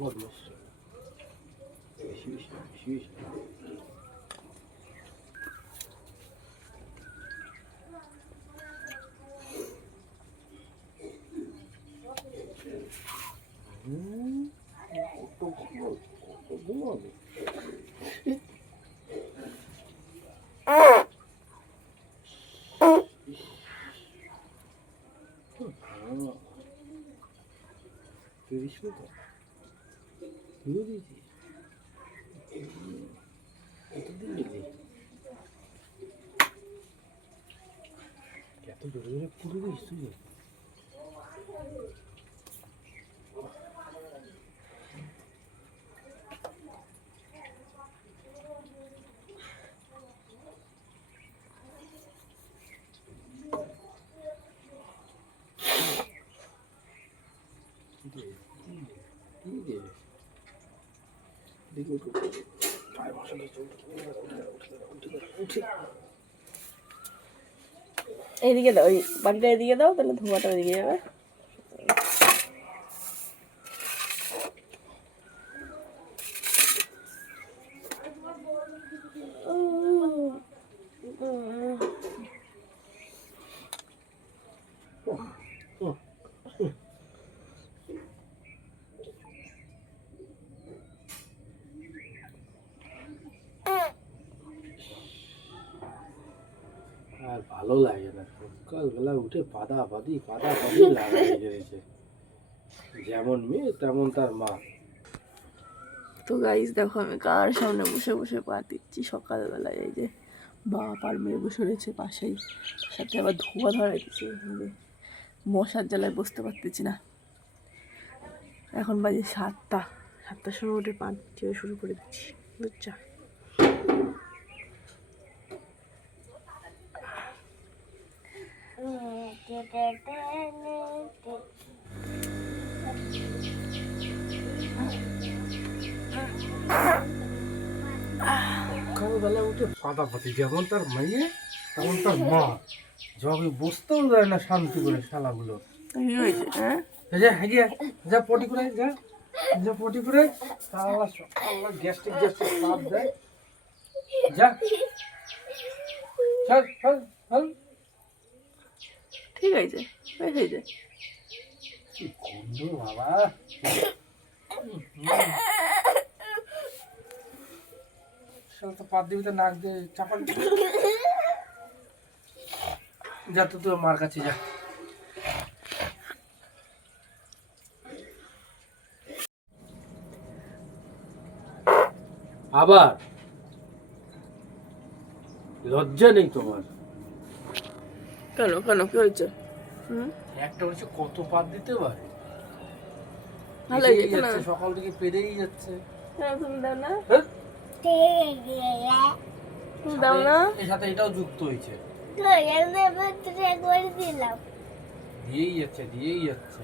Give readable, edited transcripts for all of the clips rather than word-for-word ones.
বদমাস বেশি বেশি বেশি বেশি এত জোরে জোরে পুরো দিস তুই এইদিকে দাও, ওই বাটিটা এদিকে দাও, তাহলে ধোঁয়াটা ওইদিকে যাবে। আর ভালো লাগে না, সকালবেলা উঠে পাদা পাদি লাগাই গেছে। যেমন মেয়ে তেমন তার মা। তো গাইস দেখো আমি কার সামনে বসে বসে পা দিচ্ছি সকালবেলায়। এই যে বাপ আর মেয়ে বসে রয়েছে পাশেই, সাথে আবার ধোঁয়া ধরা দিচ্ছে। মশার জ্বালায় বসতে পারতেছি না। এখন বাজে 7টার সময় উঠে পা দিচ্ছি, শুরু করে দিচ্ছি, বুঝছো? সকালবেলা উঠে পাতা পাতি, যেমন তার মেয়ে তেমন তার মা। জবে বসতেও দেয় না শান্তি করে শালাগুলো। যা পটি করে যা পটি করে গ্যাস্ট্রিক চাপ দেয়। যা চল চল চল। ঠিক আছে, হয়ে যায়। কি গন্ধ বাবা! তো পাত দিবি তো নাক দিয়ে চাপা যা, তো তোর মার কাছে যা। আবার লজ্জা নেই তোমার? কেন কেন কি হয়েছে? একটা হচ্ছে কত পাত দিতে পারে, ভালো যাচ্ছে সকাল থেকে পেরেই যাচ্ছে। তুমি দাও না, হ্যাঁ? তুমি দাও না। এর সাথে এটাও যুক্ত হয়েছে, দিয়েই যাচ্ছে।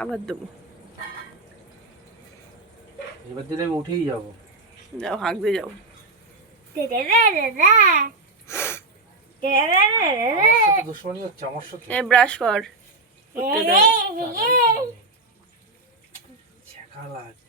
আবার দেবো, এবার দিন আমি উঠেই যাবো। যাও হাঁক দিয়ে যাও। দুশ্মনী হচ্ছে আমার সাথে। ব্রাশ কর, ছেঁকা লাগছে।